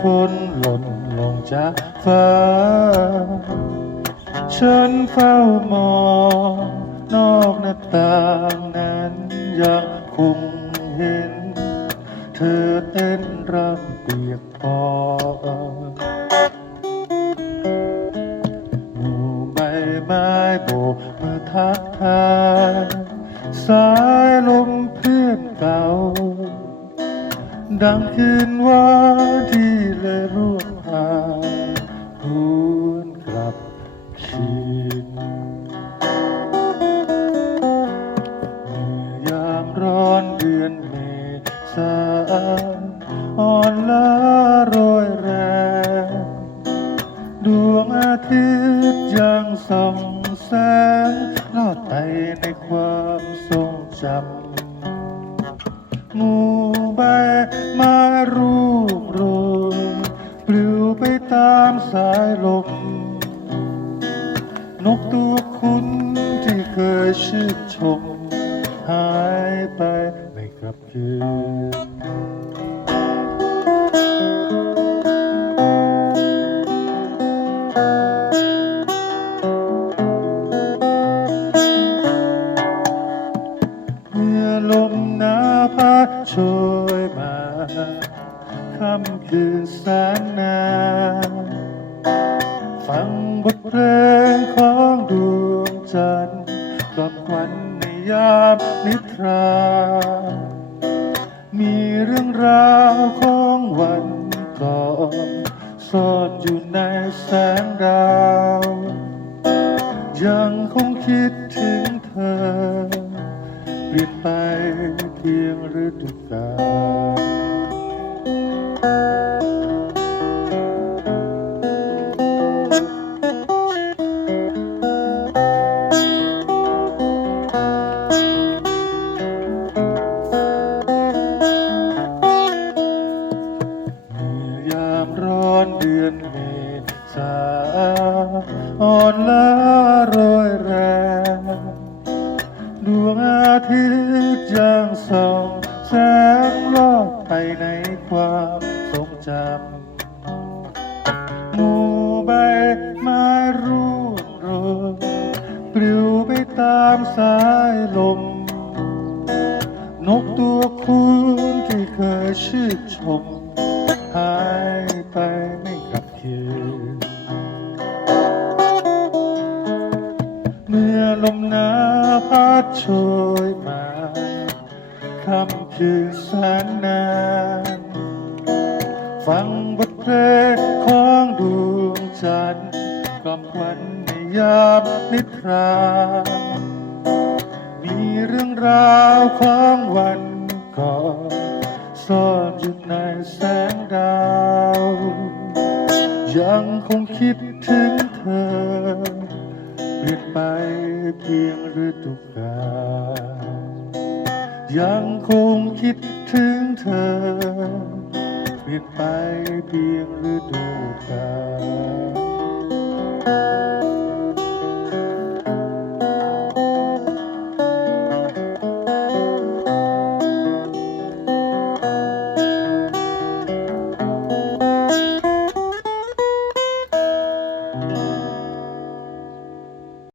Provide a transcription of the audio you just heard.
ฝนหล่นลงจากฟ้า ฉันเฝ้ามองนอกหน้าต่างนั้นยังคงเห็น เธอเต้นรำเปียกปอนหมู่ใบไม้โบกมือทักทายสายลมเพื่อนเก่าดังคืนวานที่ เลยร่วงหายหวนกลับคืนเมื่อยามร้อนเดือนเมษาอ่อนล้าโรยแรงดวงอาทิตย์ยังส่องแสงลอดไปในความทรงจำหมู่ใบม้รูามสายลม นกตัวคุณที่เคยชื่นชม หายไปไม่กลับคืนเมื่อลมหนาวพัดโชยมาค่ำคืนแสนนาน ฟังบทเพลงของดวงจันทร์กับควันในยามนิทรา มีเรื่องราวของวันก่อนซ่อนอยู่ในแสงดาว ยังคงคิดถึงเธอ เปลี่ยนไปเพียงฤดูกาล ษาอ่อนล้าโรยแรงดวงอาทิตย์ยังส่องแสงลอดไปในความทรงจำหมู่ใบไม้ร่วงโรยปลิวไปตามสายลม นกตัวคุณที่เคยชื่นชม ค่ำคืนแสนนานฟังบทเพลงของดวงจันทร์กล่อมควันในยามนิทรามีเรื่องราวของวันก่อนซ่อนอยู่ในแสงดาว ยังคงคิดถึงเธอ เปลี่ยนไปเพียงฤดูกาล ยังคงคิดถึงเธอเปลี่ยนไปเพียงฤดูกาล